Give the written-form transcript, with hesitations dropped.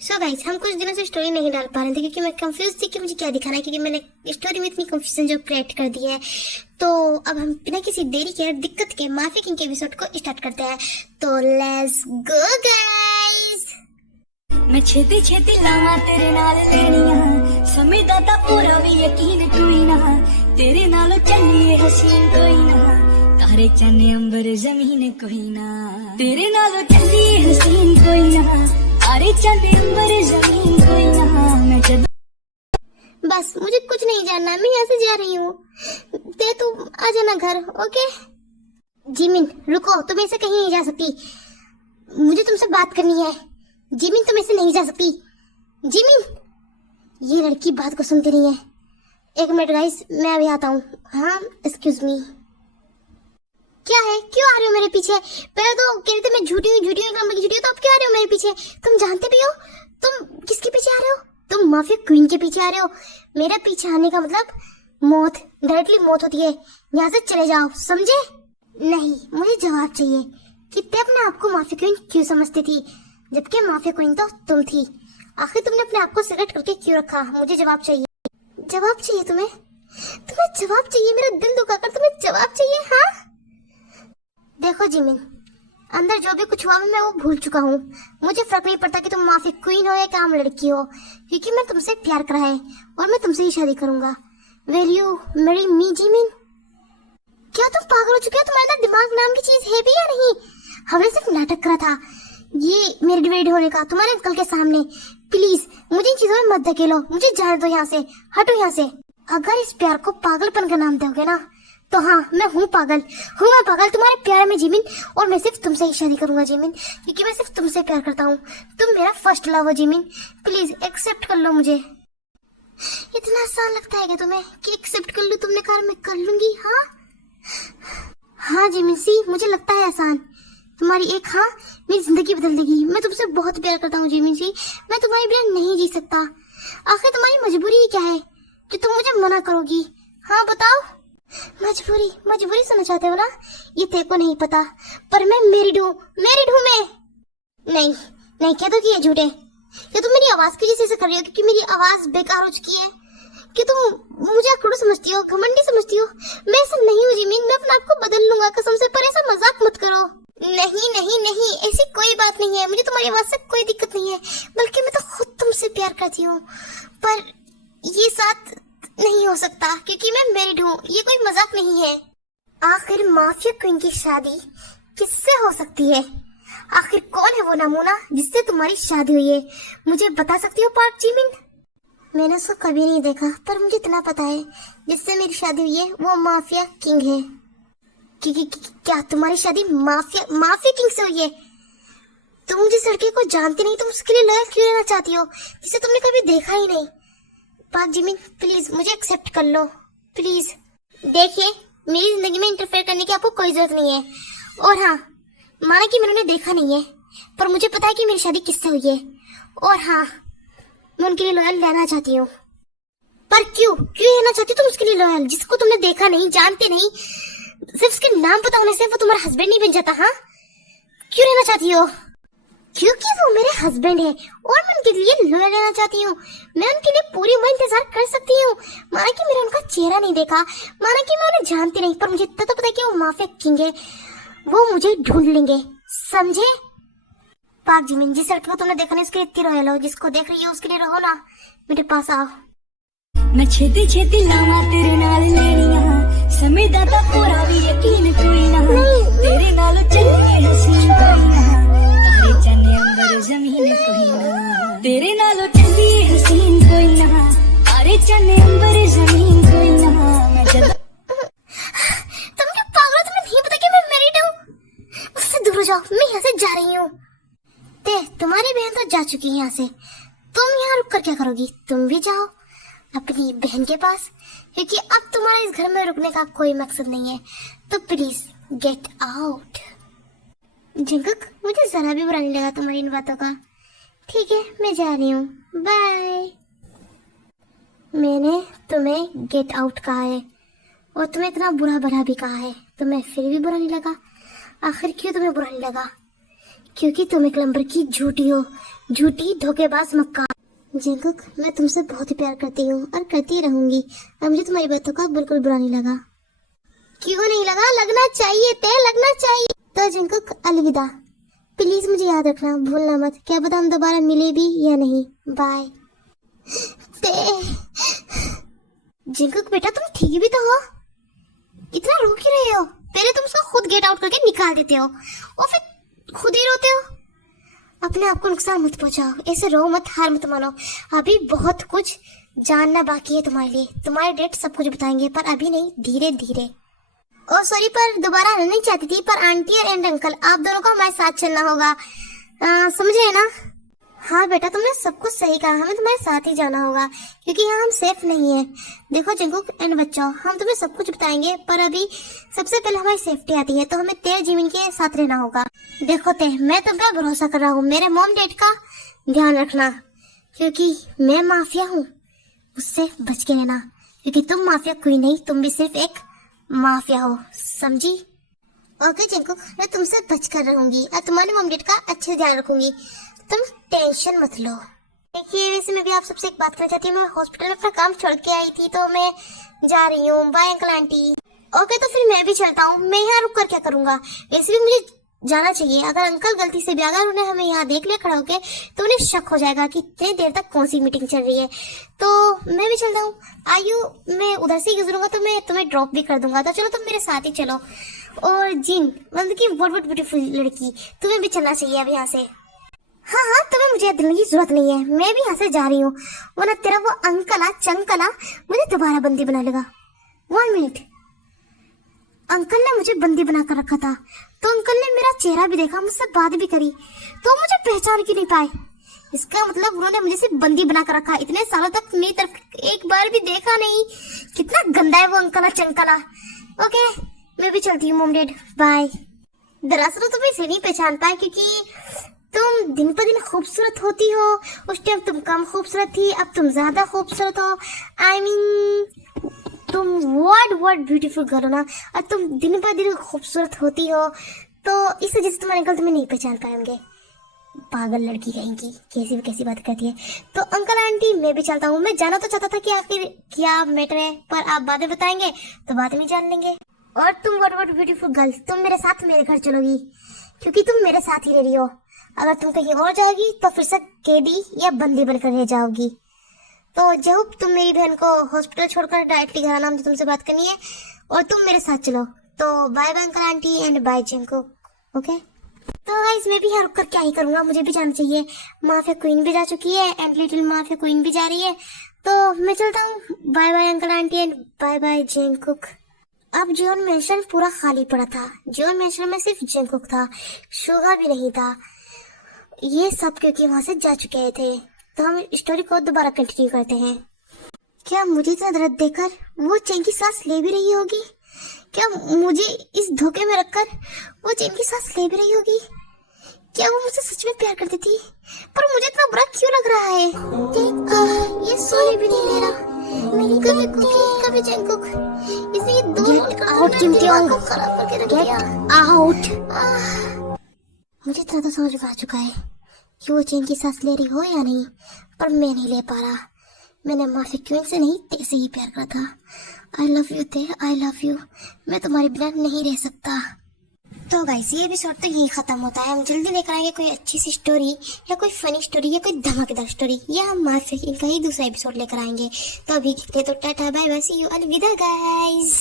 So guys, हम कुछ दिनों से स्टोरी नहीं डाल पा रहे थे क्योंकि मैं कंफ्यूज थी कि मुझे क्या दिखाना है, क्योंकि मैंने स्टोरी में इतनी कंफ्यूजन जो क्रिएट कर दी है। तो अब हम बिना किसी देरी के दिक्कत के माफी किंग के एपिसोड को स्टार्ट करते हैं। तो लेट्स गो गाइस। मैं छेती छेती लावा तेरे नाल लेनिया, समय दा ता पूरा भी यकीन कोई ना, तेरे नाल चलिए हसीन कोई ना, तारे चन्ने अंबर जमीन कोई ना, तेरे नाल चलिए हसीन कोई ना, तारे चन्ने अंबर जमीन कोई ना। मैं जब बस मुझे कुछ नहीं जानना, मैं यहाँ से जा रही हूँ। ते तू आ जाना घर, ओके? जिमिन रुको, तुम ऐसे कहीं नहीं जा सकती, मुझे तुमसे बात करनी है। जिमिन तुम ऐसे नहीं जा सकती। जिमिन, ये लड़की बात को सुनती नहीं है। एक मिनट गाइस, मैं अभी आता हूँ। हाँ एक्सक्यूज मी। क्या है, क्यों आ रहे हो मेरे पीछे? पहले तो कह रहे थे मैं झूठी हूँ, झूठी हूँ, झूठी हूँ, तो अब क्यों आ रहे हो मेरे पीछे? तुम जानते भी हो तुम किसके पीछे आ रहे हो? तुम माफिया क्वीन के पीछे आ रहे हो। मेरा पीछे आने का मतलब मौत, डायरेक्टली मौत होती है। यहाँ से चले जाओ, समझे? नहीं, मुझे जवाब चाहिए कि ते अपने आप को माफिया क्वीन क्यों समझती थी, जबकि माफिया क्वीन तो तुम थी। आखिर तुमने अपने आप को सिलेक्ट करके क्यों रखा? मुझे जवाब चाहिए। जवाब चाहिए तुम्हें? तुम्हें जवाब चाहिए? मेरा दिल दुखाकर तुम्हें जवाब चाहिए? हाँ देखो जिमिन, अंदर जो भी कुछ हुआ मैं वो भूल चुका हूँ। मुझे फर्क नहीं पड़ता कि तुम माफी क्वीन हो या काम लड़की हो, क्योंकि मैं तुमसे प्यार करा है और मैं तुमसे ही शादी करूंगा। Will you marry me Jimin? क्या तुम पागल हो चुके हो? तुम्हारे अंदर दिमाग नाम की चीज है भी या नहीं? हमने सिर्फ नाटक करा था ये मेरे डिवाइड होने का तुम्हारे अंकल के सामने। प्लीज मुझे इन चीजों में मत धकेलो, मुझे जाने दो यहाँ से, हटो यहाँ से। अगर इस प्यार को पागलपन का नाम दोगे ना तो हाँ, मैं हूँ पागल, हूँ मैं पागल तुम्हारे प्यार में जिमिन, और मैं सिर्फ तुमसे ही शादी करूंगा जिमिन, क्योंकि मैं सिर्फ तुमसे प्यार करता हूँ। तुम मेरा फर्स्ट लव हो जिमिन, प्लीज एक्सेप्ट कर लो मुझे। इतना आसान लगता है क्या तुम्हें कि एक्सेप्ट कर लूं? तुमने कहा मैं कर लूंगी। हाँ हाँ जिमिन सी, मुझे लगता है आसान। तुम्हारी एक हाँ मेरी जिंदगी बदल देगी। मैं तुमसे बहुत प्यार करता हूँ जिमिन सी, मैं तुम्हारे बिना नहीं जी सकता। आखिर तुम्हारी मजबूरी क्या है जो तुम मुझे मना करोगी? हाँ बताओ। मजबूरी? मजबूरी सुनना चाहते हो ना? ये तेरे को नहीं पता, पर मैं मैरिड हूँ, मैरिड हूँ मैं। नहीं नहीं, कह दो कि ये झूठ है। क्या तुम मेरी आवाज की वजह से ऐसा कर रही हो क्योंकि मेरी आवाज बेकार हो चुकी है? कि तुम मुझे आकड़ू समझती हो, घमंडी समझती हो? मैं ऐसा नहीं हूँ जिमिन, मैं अपने आप को बदल लूंगा कसम से, पर ऐसा मजाक मत करो। नहीं नहीं नहीं, ऐसी कोई बात नहीं है, मुझे तुम्हारी आवाज से कोई दिक्कत नहीं है, बल्कि मैं तो खुद तुमसे प्यार करती हूँ। पर ये साथ नहीं हो सकता क्योंकि मैं मैरिड हूँ, ये कोई मजाक नहीं है। आखिर माफिया क्वीन की शादी किससे हो सकती है? आखिर कौन है वो नमूना जिससे तुम्हारी शादी हुई है? मुझे बता सकती हो पार्क जिमिन? मैंने उसको कभी नहीं देखा, पर मुझे इतना पता है जिससे मेरी शादी हुई है वो माफिया किंग है। क्या तुम्हारी शादी माफिया किंग से हुई है? तुम जिस लड़के को जानती नहीं, तुम उसके लिए लॉयल क्यों रहना चाहती हो जिसे तुमने कभी देखा ही नहीं? पाक जिमिन प्लीज मुझे एक्सेप्ट कर लो, प्लीज। देखिए, मेरी जिंदगी में इंटरफेयर करने की आपको कोई जरूरत नहीं है। और हाँ, माना कि मैंने उन्हें देखा नहीं है, पर मुझे पता है कि मेरी शादी किससे हुई है। और हाँ, मैं उनके लिए लॉयल रहना चाहती हूँ। पर क्यों क्यों रहना चाहती हो तुम उसके लिए लॉयल, जिसको तुमने देखा नहीं, जानते नहीं, सिर्फ उसके नाम पता होने से वो तुम्हारा हस्बैंड नहीं बन जाता? हाँ, क्यों रहना चाहती हो? क्योंकि वो मेरे हस्बैंड है और मैं उनके लिए लॉयल रहना चाहती हूँ। मैं उनके लिए पूरी उम्र इंतजार कर सकती हूँ। माना कि मैंने उनका चेहरा नहीं देखा, माना कि मैं उन्हें जानती नहीं, पर मुझे इतना तो पता है कि वो माफिया किंग है, वो मुझे ढूंढ लेंगे, समझे? पाक जिमिन, जिस लड़के को तुमने देखा नहीं उसके लिए इतनी रॉयल हो, जिसको देख रही हो उसके लिए रहो ना, मेरे पास आओ। मैं छेती छेती लावा तेरे नाल लेनिया, समय दा ता पूरा भी यकीन कोई ना, तेरे नाल चलिए हसीन कोई ना, तारे चन्ने अंबर जमीन कोई ना, तेरे नाल चलिए हसीन कोई ना, तारे चन्ने अंबर जमीन कोई ना। मैं जब तुम क्या पागल हो? तुम्हें नहीं पता कि मैं मैरिड हूँ? मुझसे दूर हो जाओ, मैं यहाँ से जा रही हूँ। तुम्हारी बहन तो जा चुकी है यहाँ से, तुम यहाँ रुक कर क्या करोगी? तुम भी जाओ अपनी बहन के पास, क्योंकि अब तुम्हारे इस घर में रुकने का कोई मकसद नहीं है। तो प्लीज गेट आउट। जिंकुक, मुझे जरा भी बुरा नहीं लगा तुम्हारी इन बातों का। ठीक है, मैं जा रही हूँ, बाय। मैंने तुम्हें गेट आउट कहा है और तुम्हें इतना बुरा भला भी कहा है, तुम्हें फिर भी बुरा नहीं लगा? आखिर क्यों तुम्हें बुरा नहीं लगा? क्योंकि तुम एक नंबर की झूठी हो, झूठी धोखेबाज मक्कार। जंकुक, मैं तुमसे बहुत ही प्यार करती हूँ और करती ही रहूंगी और मुझे तुम्हारी बातों का बिल्कुल बुरा नहीं लगा। क्यों नहीं लगा? लगना चाहिए थे, लगना चाहिए। तो जंकुक, अलविदा। प्लीज मुझे याद रखना, भूलना मत। क्या पता हम दोबारा मिले भी या नहीं। बाय। जंकुक बेटा, तुम ठीक भी तो हो? इतना रो क्यों रहे हो? पहले तुम उसको खुद गेट आउट करके निकाल देते हो और फिर खुद ही रोते हो। अपने आप को नुकसान मत पहुंचाओ, ऐसे रो मत, हार मत मानो। अभी बहुत कुछ जानना बाकी है तुम्हारे लिए। तुम्हारे डेट सब कुछ बताएंगे, पर अभी नहीं, धीरे धीरे। ओ सॉरी, पर दोबारा आना नहीं चाहती थी, पर आंटी और एंड अंकल आप दोनों को हमारे साथ चलना होगा, समझे ना? हाँ बेटा, तुमने सब कुछ सही कहा, हमें तुम्हारे साथ ही जाना होगा क्योंकि यहाँ हम सेफ नहीं है। देखो जंकुक एंड बच्चों, हम तुम्हें सब कुछ बताएंगे, पर अभी सबसे पहले हमारी सेफ्टी आती है, तो हमें तेरे जिमिन के साथ रहना होगा। देखो ते, मैं तुम पे भरोसा कर रहा हूँ, मेरे मॉम डैड का ध्यान रखना क्योंकि मैं माफिया हूँ, उससे बच के रहना क्योंकि तुम माफिया कोई नहीं, तुम भी सिर्फ एक माफिया हो, समझी? ओके जंकुक, मैं तुमसे बच कर रहूंगी और तुम्हारे मॉम डैड का अच्छे से ध्यान रखूंगी, तुम टेंशन मत लो। देखिए, वैसे मैं भी आप सबसे एक बात करना चाहती हूँ, मैं हॉस्पिटल में अपना काम छोड़ के आई थी, तो मैं जा रही हूँ। Bye uncle aunty. ओके, तो फिर मैं भी चलता हूँ। मैं यहाँ रुक कर क्या करूँगा? वैसे भी मुझे जाना चाहिए। अगर अंकल गलती से भी अगर उन्हें हमें यहाँ देख लिया खड़ा होके, तो उन्हें शक हो जाएगा कि इतनी देर तक कौन सी मीटिंग चल रही है। तो मैं भी चलता हूँ। आयु, मैं उधर से ही गुजरूंगा तो मैं तुम्हें ड्रॉप भी कर दूंगा, तो चलो तुम मेरे साथ ही चलो। और जिन, मतलब की बहुत ब्यूटीफुल लड़की, तुम्हें भी चलना चाहिए अब यहाँ से। हाँ हाँ, तुम्हें मुझे दिलने की जरूरत नहीं है, मैं भी यहाँ से जा रही हूँ, वरना तेरा वो अंकला चंकला मुझे दोबारा बंदी बना लेगा। 1 मिनट, अंकल ने मुझे बंदी बना कर रखा था, तो अंकल ने मेरा चेहरा भी देखा, मुझसे बात भी करी, तो मुझे पहचान क्यों नहीं पाए? इसका मतलब उन्होंने मुझे सिर्फ बंदी बना कर रखा, इतने सालों तक मेरी तरफ एक बार भी देखा नहीं। कितना गंदा है वो अंकला चंकला। ओके, मैं भी चलती हूँ मॉम डैड, बाय। दरअसल तो तुम्हें इसलिए नहीं पहचान पाए क्योंकि तुम दिन पर दिन खूबसूरत होती हो। उस टाइम तुम कम खूबसूरत थी, अब तुम ज्यादा खूबसूरत हो। आई मीन तुम वर्ड ब्यूटीफुल गर्ल हो ना, और तुम दिन पर दिन खूबसूरत होती हो, तो इस वजह से तुम्हारे अंकल तुम्हें नहीं पहचान पाएंगे। पागल लड़की कहेंगी, कैसी बात करती है। तो अंकल आंटी, मैं भी चलता हूँ। मैं जाना तो चाहता था कि आखिर क्या मैटर है, पर आप बाद में बताएंगे तो बाद में जान लेंगे। और तुम वर्ड ब्यूटीफुल गर्ल, तुम मेरे साथ मेरे घर चलोगी क्योंकि तुम मेरे साथ ही रह रही हो। अगर तुम कहीं और जाओगी तो फिर से कैदी या बंदी बनकर रह जाओगी। तो जब तुम मेरी बहन को हॉस्पिटल छोड़कर डायरेक्टली घर आना, मुझे तुमसे बात करनी है और तुम मेरे साथ चलो। तो bye bye uncle aunty and bye Jungkook. Okay, तो गाइस मैं भी यहाँ रुक कर क्या ही करूंगा, मुझे भी जाना चाहिए। माफिया क्वीन भी जा चुकी है एंड लिटिल माफिया क्वीन भी जा रही है, तो मैं चलता हूँ। Bye bye uncle aunty and bye bye Jungkook. अब जियोन मेंशन पूरा खाली पड़ा था। जियोन मेंशन में सिर्फ जंकुक था, शुगा भी नहीं था। ये सब क्योंकि वहां से जा चुके थे। तो हम स्टोरी को दोबारा कंटिन्यू करते हैं। क्या मुझे इतना दर्द देकर वो चैन की सांस ले भी रही होगी? क्या मुझे इस धोखे में रखकर वो चैन की सांस ले भी रही होगी? क्या वो मुझसे सच में प्यार करती थी? पर मुझे इतना बुरा क्यों लग रहा है? ये सोने भी नहीं दे रहा। कभी कुकी कभी जंकुक, इसने ये दो को खराब करके रख दिया। आउट। मुझे इतना तो समझ में आ चुका है कि वो चैन की सांस ले रही हो या नहीं, पर मैं नहीं ले पा रहा। मैंने माफी क्वीन से नहीं, तेरे से ही प्यार करा था। आई लव यू ते, आई लव यू। मैं तुम्हारे बिना नहीं रह सकता। तो गाइस, ये एपिसोड तो यही खत्म होता है। हम जल्दी लेकर आएंगे कोई अच्छी सी स्टोरी या कोई फनी स्टोरी या कोई धमाकेदार स्टोरी, या हम माफिया क्वीन का ही दूसरा एपिसोड लेकर आएंगे। तो अभी के लिए तो tata bye bye, see you, अलविदा गाइस।